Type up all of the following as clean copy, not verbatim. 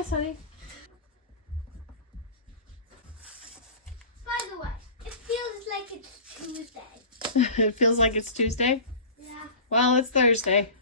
Yes, honey. By the way, it feels like it's Tuesday. It feels like it's Tuesday? Yeah. Well, it's Thursday.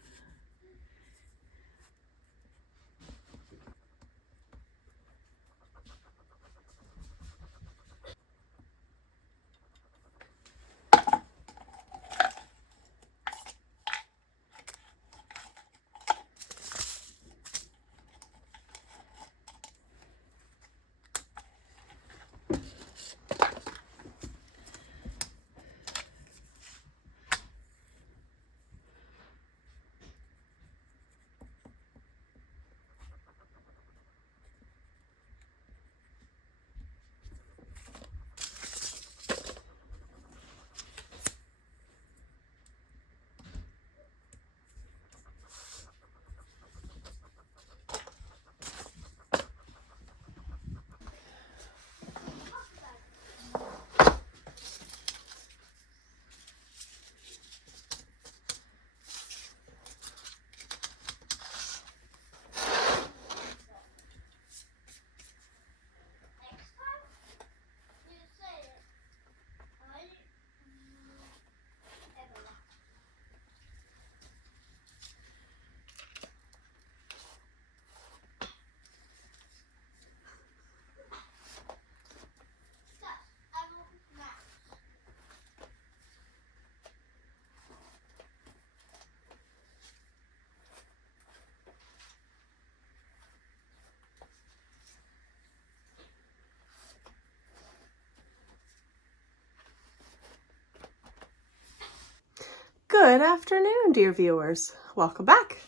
Good afternoon, dear viewers. Welcome back.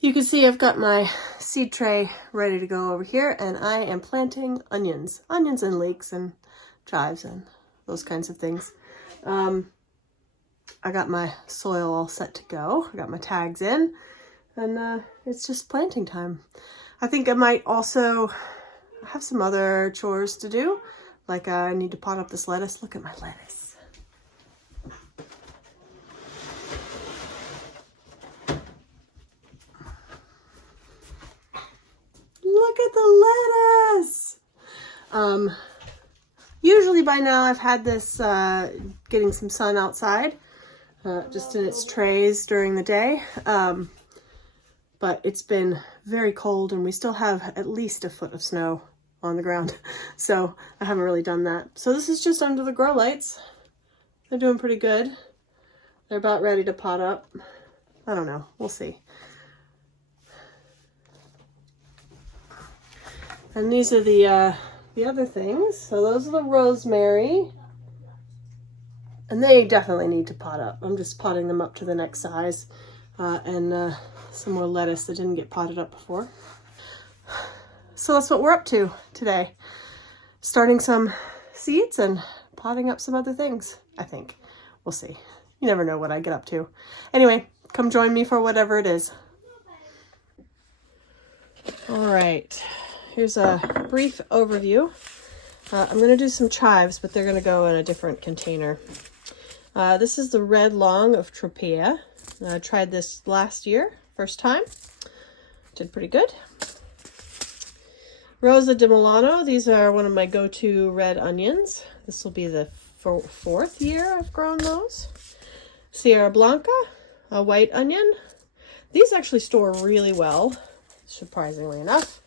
You can see I've got my seed tray ready to go over here, and I am planting onions. Onions and leeks and chives and those kinds of things. I got my soil all set to go. I got my tags in, and it's just planting time. I think I might also have some other chores to do. Like I need to pot up this lettuce. Look at my lettuce. Look at the lettuce. Usually by now I've had this getting some sun outside, just in its trays during the day. But it's been very cold and we still have at least a foot of snow on the ground. So I haven't really done that. So this is just under the grow lights. They're doing pretty good. They're about ready to pot up. I don't know, we'll see. And these are the other things. So those are the rosemary. And they definitely need to pot up. I'm just potting them up to the next size. And some more lettuce that didn't get potted up before. So that's what we're up to today. Starting some seeds and potting up some other things, I think. We'll see. You never know what I get up to. Anyway, come join me for whatever it is. All right. Here's a brief overview. I'm going to do some chives, but they're going to go in a different container. This is the red long of Tropea. I tried this last year, first time. Did pretty good. Rosa di Milano. These are one of my go-to red onions. This will be the fourth year I've grown those. Sierra Blanca, a white onion. These actually store really well, surprisingly enough.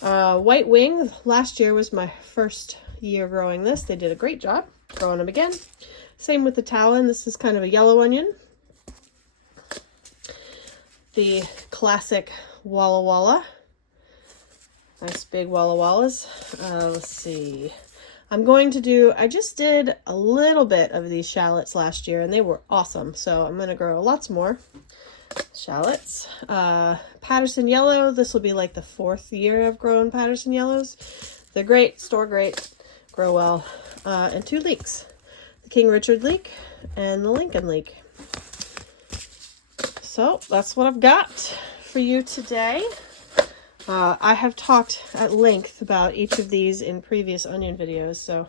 White Wing, last year was my first year growing this. They did a great job growing them again. Same with the Talon. This is kind of a yellow onion. The classic Walla Walla. Nice big Walla Wallas. Let's see. I just did a little bit of these shallots last year and they were awesome. So I'm going to grow lots more shallots. Patterson Yellow. This will be like the fourth year I've grown Patterson Yellows. They're great, store great, grow well. And two leeks. The King Richard leek and the Lincoln leek. So that's what I've got for you today. I have talked at length about each of these in previous onion videos, so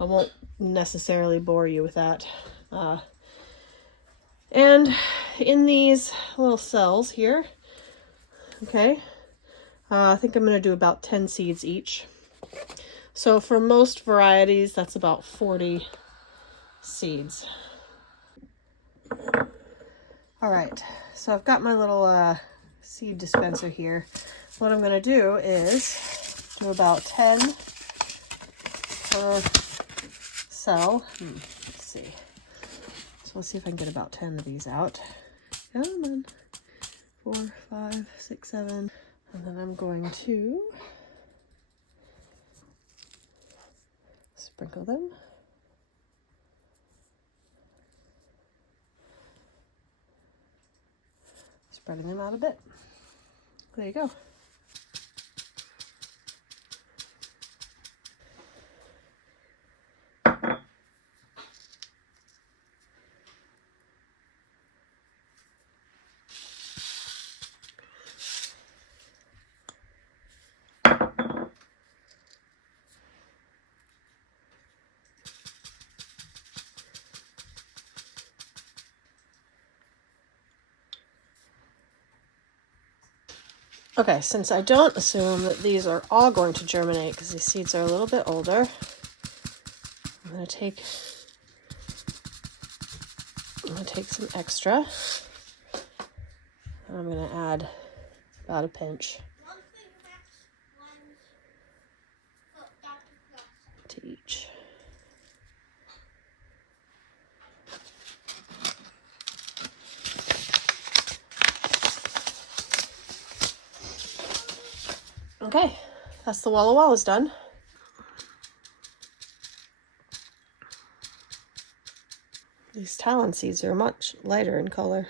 I won't necessarily bore you with that. And in these little cells here, okay, I think I'm going to do about 10 seeds each. So for most varieties, that's about 40 seeds. All right, so I've got my little seed dispenser here. What I'm going to do is do about 10 per cell. Let's see. So let's see if I can get about 10 of these out. Come on. 4, 5, 6, 7. And then I'm going to sprinkle them. Spreading them out a bit. There you go. Okay, since I don't assume that these are all going to germinate because these seeds are a little bit older, I'm going to take some extra. And I'm going to add about a pinch to each. Okay, that's the Walla Walla's done. These talon seeds are much lighter in color.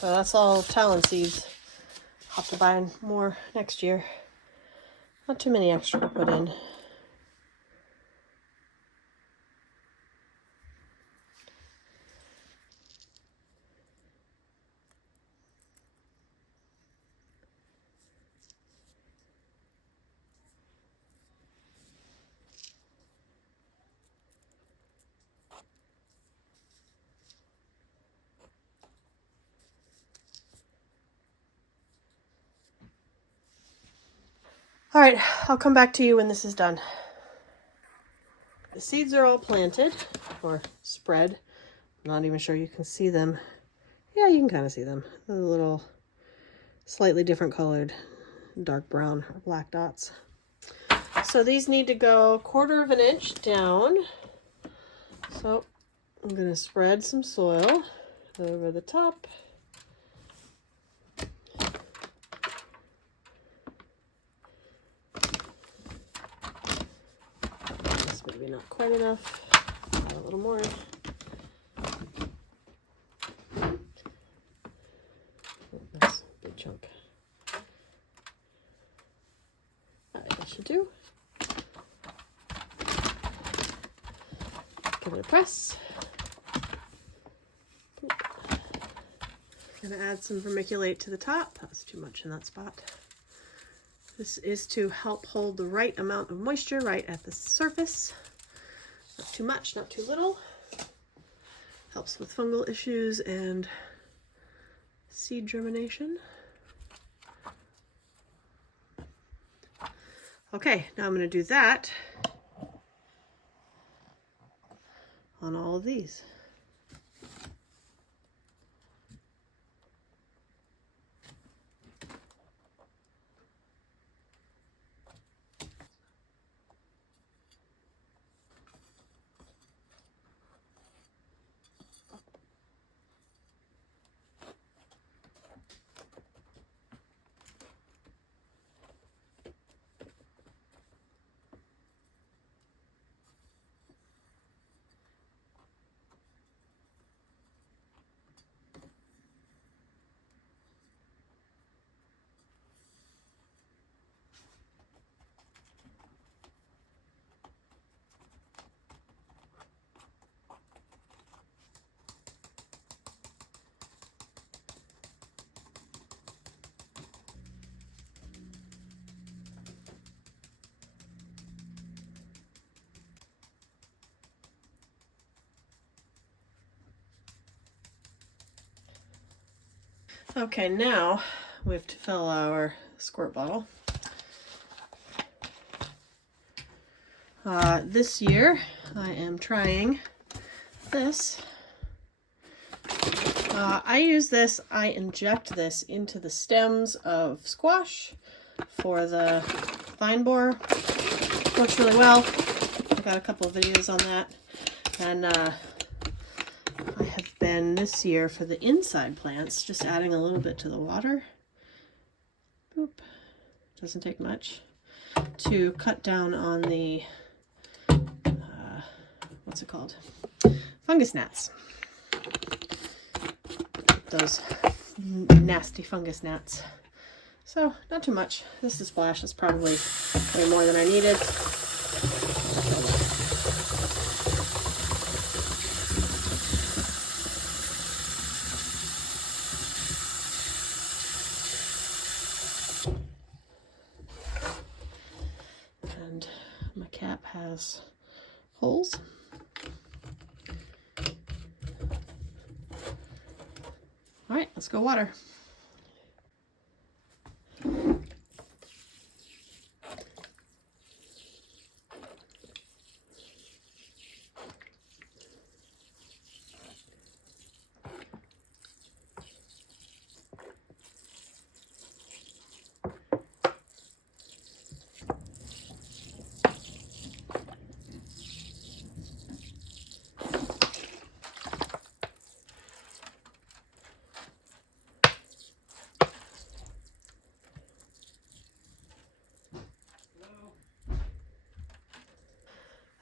So that's all talon seeds. I'll have to buy more next year. Not too many extra to put in. All right, I'll come back to you when this is done. The seeds are all planted or spread. I'm not even sure you can see them. Yeah, you can kind of see them. The little slightly different colored dark brown or black dots. So these need to go 1/4 of an inch down. So I'm going to spread some soil over the top. This maybe not quite enough. Add a little more. That's a big chunk. All right, that should do. Give it a press. Gonna add some vermiculite to the top. That's too much in that spot. This is to help hold the right amount of moisture right at the surface. Not too much, not too little. Helps with fungal issues and seed germination. Okay, now I'm going to do that on all of these. Okay, now we have to fill our squirt bottle. This year I am trying this. I use this, I inject this into the stems of squash for the vine borer. Works really well. I got a couple of videos on that. And I have been this year for the inside plants, just adding a little bit to the water. Boop. Doesn't take much. To cut down on the, what's it called? Fungus gnats. Those nasty fungus gnats. So, not too much. This is splash. It's probably way more than I needed. And my cap has holes. All right, let's go water.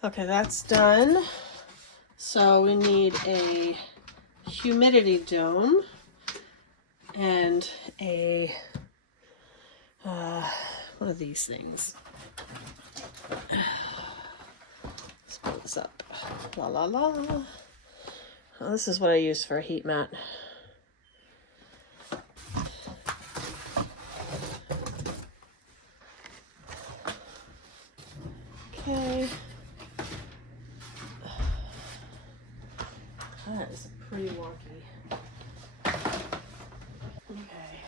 Okay, that's done. So we need a humidity dome and a, what are these things? Let's pull this up. La la la. Oh, this is what I use for a heat mat. Okay. That is pretty wonky. Okay.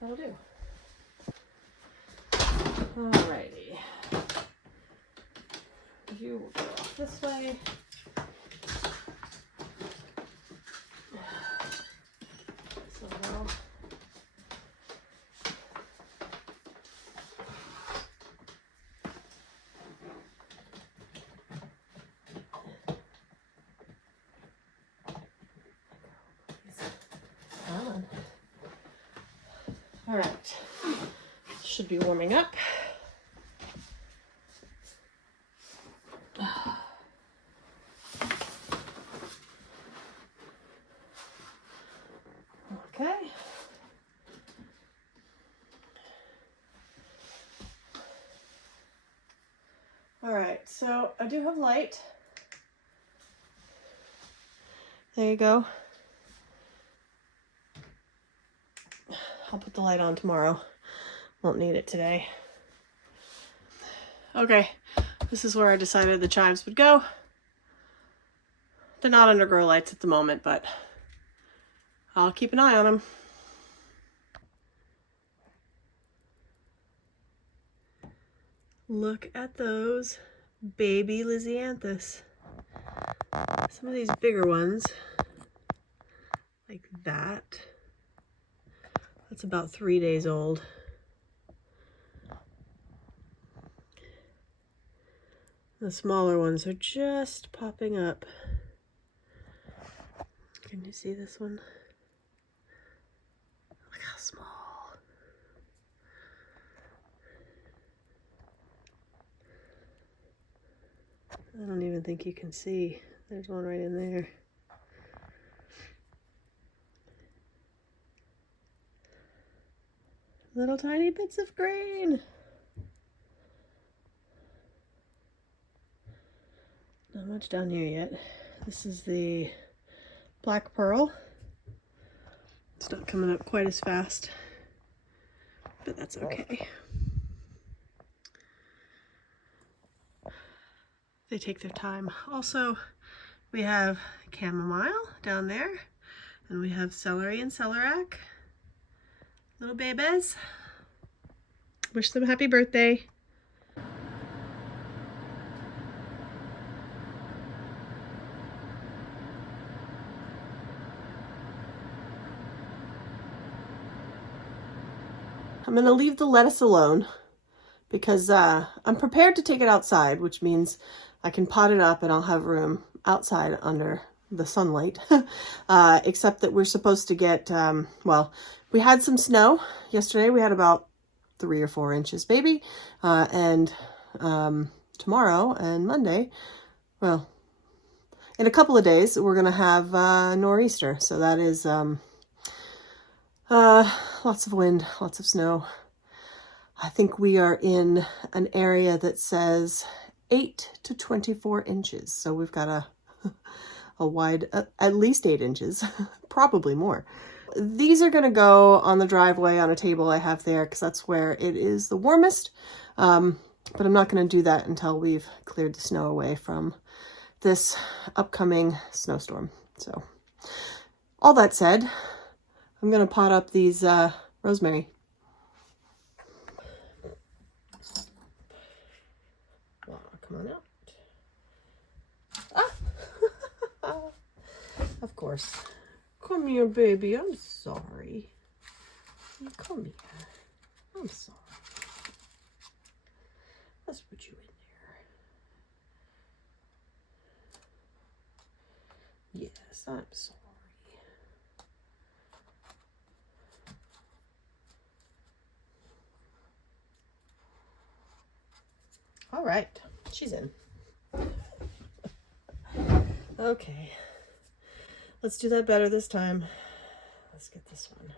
That'll do. Alrighty. You will go off this way. So now. All right, should be warming up. Okay. All right, so I do have light. There you go. I'll put the light on tomorrow. Won't need it today. Okay, this is where I decided the chimes would go. They're not under grow lights at the moment, but I'll keep an eye on them. Look at those baby Lysianthus. Some of these bigger ones, like that. That's about 3 days old. The smaller ones are just popping up. Can you see this one? Look how small. I don't even think you can see. There's one right in there. Little tiny bits of green. Not much down here yet. This is the black pearl. It's not coming up quite as fast, but that's okay. They take their time. Also, we have chamomile down there, and we have celery and celeriac. Little babies. Wish them happy birthday. I'm gonna leave the lettuce alone because I'm prepared to take it outside, which means I can pot it up and I'll have room outside under the sunlight. Except that we're supposed to get, well, we had some snow yesterday. We had about 3 or 4 inches, maybe. And tomorrow and Monday, well, in a couple of days, we're going to have nor'easter. So that is lots of wind, lots of snow. I think we are in an area that says 8 to 24 inches. So we've got a wide, at least 8 inches, probably more. These are going to go on the driveway on a table I have there because that's where it is the warmest. But I'm not going to do that until we've cleared the snow away from this upcoming snowstorm. So all that said, I'm going to pot up these rosemary. Wow, come on out. Ah! Of course. Come here, baby. I'm sorry. Come here. I'm sorry. Let's put you in there. Yes, I'm sorry. All right, she's in. Okay, let's do that better this time. Let's get this one.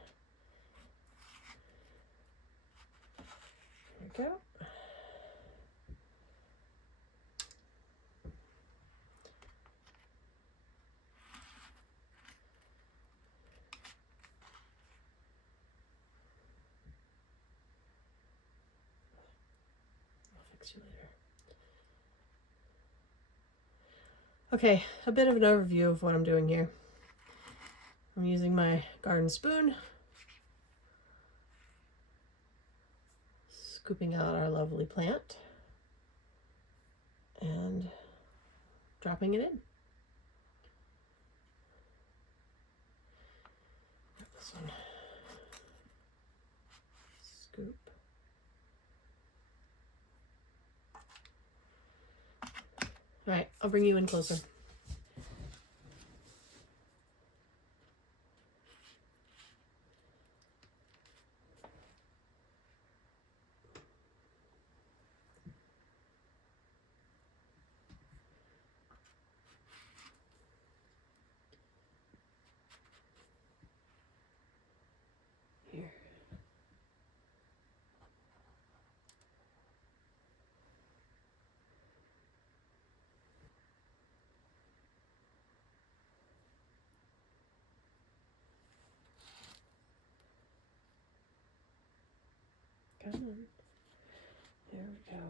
There we go. I'll fix you later. Okay, a bit of an overview of what I'm doing here. I'm using my garden spoon, scooping out our lovely plant, and dropping it in. This one. Scoop. All right, I'll bring you in closer. Here. Come on. There we go.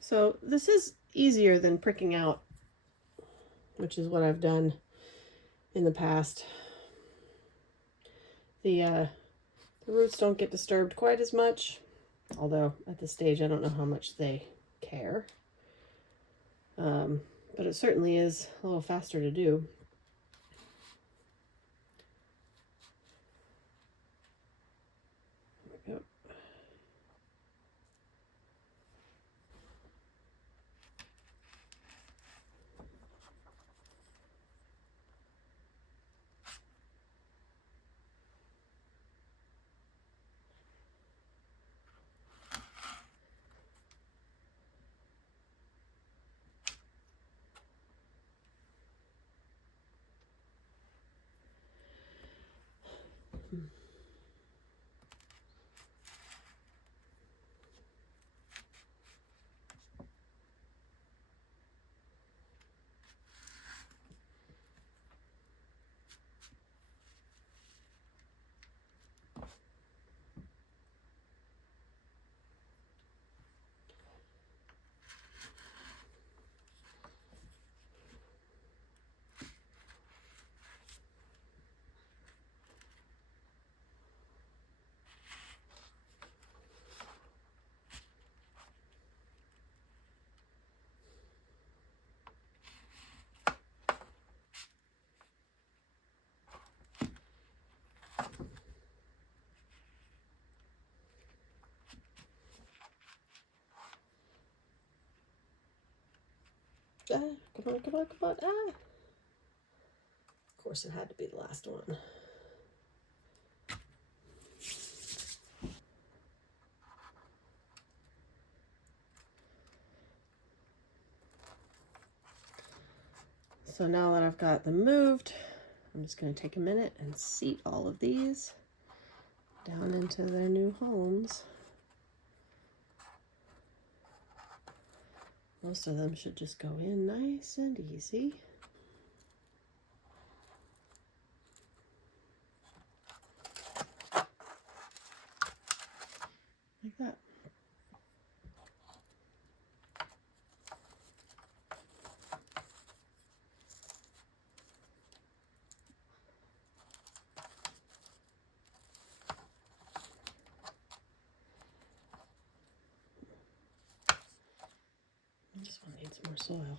So this is easier than pricking out, which is what I've done in the past. The roots don't get disturbed quite as much, although at this stage I don't know how much they care. But it certainly is a little faster to do. There we go. Come on, come on, come on. Ah. Of course, it had to be the last one. So now that I've got them moved, I'm just going to take a minute and seat all of these down into their new homes. Most of them should just go in nice and easy. Like that. This one needs more soil.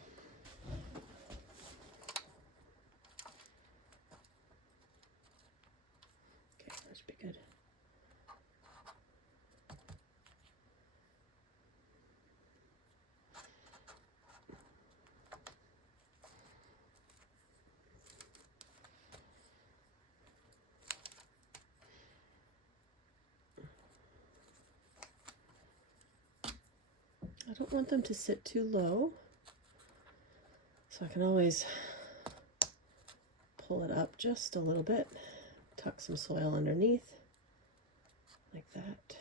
Okay, that should be good. I don't want them to sit too low, so I can always pull it up just a little bit, tuck some soil underneath, like that.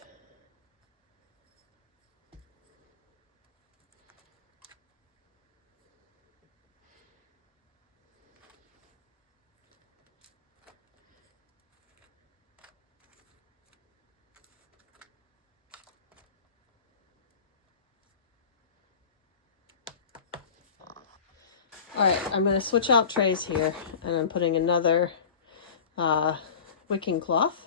All right, I'm going to switch out trays here, and I'm putting another wicking cloth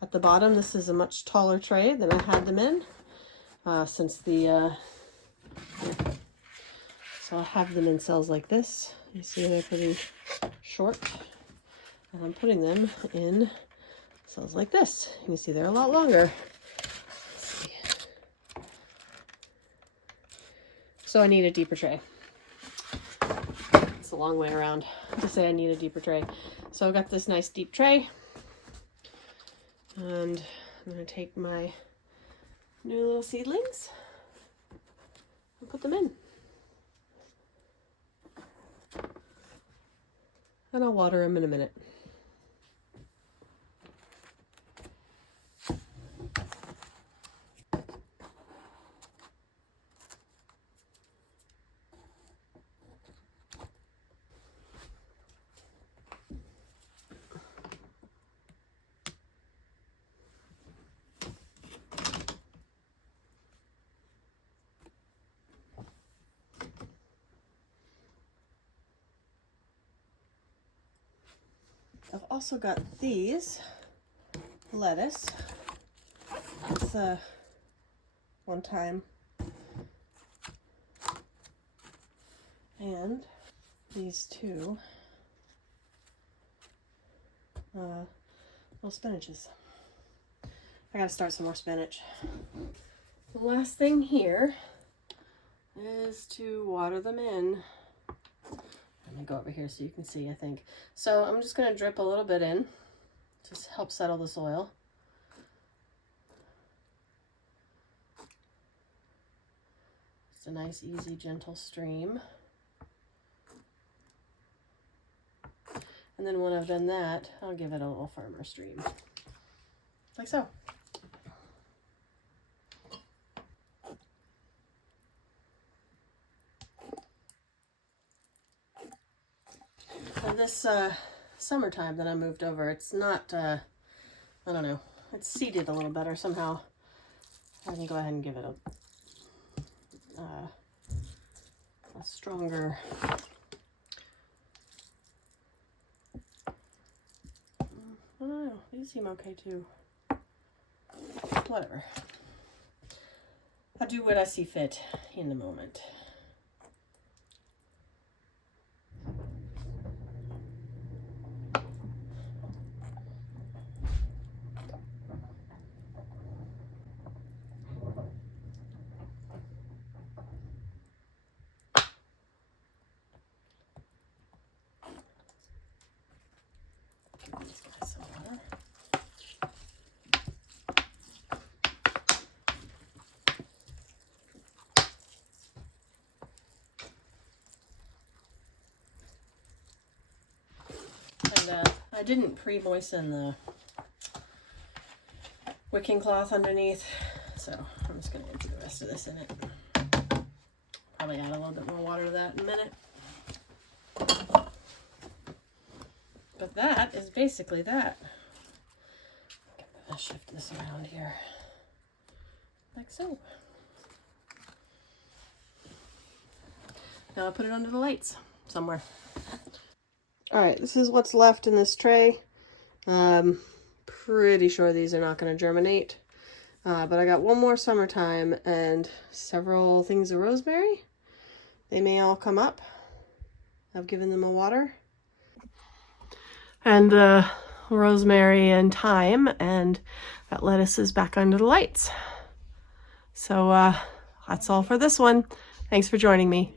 at the bottom. This is a much taller tray than I had them in, since the, so I have them in cells like this. You see they're pretty short, and I'm putting them in cells like this. You can see they're a lot longer. Let's see. So I need a deeper tray. It's a long way around to say I need a deeper tray. So I've got this nice deep tray, and I'm going to take my new little seedlings and put them in. And I'll water them in a minute. I've also got these lettuce. It's a one-time, and these two little spinaches. I gotta start some more spinach. The last thing here is to water them in. Let me go over here so you can see, I think. So I'm just going to drip a little bit in, just help settle the soil. Just a nice, easy, gentle stream. And then when I've done that, I'll give it a little firmer stream, like so. And this summertime that I moved over, it's not, I don't know, it's seeded a little better somehow. I can go ahead and give it a stronger, I don't know, these seem okay too. Whatever. I'll do what I see fit in the moment. I didn't pre-moisten the wicking cloth underneath, so I'm just going to empty the rest of this in it. Probably add a little bit more water to that in a minute. But that is basically that. I'll shift this around here, like so. Now I'll put it under the lights somewhere. All right, this is what's left in this tray. Pretty sure these are not going to germinate. But I got one more summertime and several things of rosemary. They may all come up. I've given them a water. And rosemary and thyme, and that lettuce is back under the lights. So that's all for this one. Thanks for joining me.